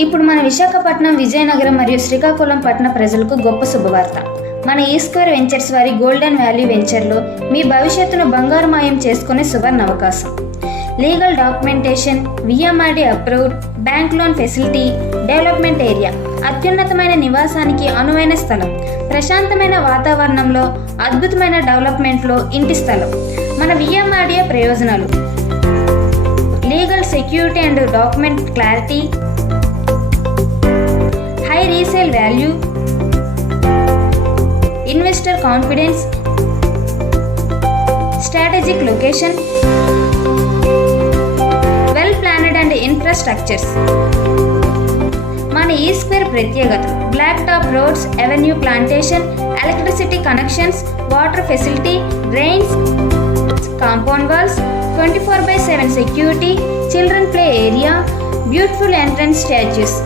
ఇప్పుడు మన విశాఖపట్నం, విజయనగరం మరియు శ్రీకాకుళం పట్టణ ప్రజలకు గొప్ప శుభవార్త. మన ఈ స్క్వేర్ వెంచర్స్ వారి గోల్డెన్ వ్యాలీ వెంచర్లో మీ భవిష్యత్తును బంగారుమయం చేసుకునే సువర్ణ అవకాశం. Legal documentation, VMRD approved, bank loan facility, development area, అత్యున్నతమైన నివాసానికి అనువైన స్థలం, ప్రశాంతమైన వాతావరణంలో అద్భుతమైన డెవలప్మెంట్లో ఇంటి స్థలం. మన విఎంఆర్డిఏ ప్రయోజనాలు: legal security and document clarity, high resale value, investor confidence, strategic location, well planned and infrastructures. మన ఈ స్క్వేర్ ప్రత్యేకతలు: black top roads, avenue plantation, electricity connections, water facility, drains, compound walls, 24/7 security, children play area, beautiful entrance statues.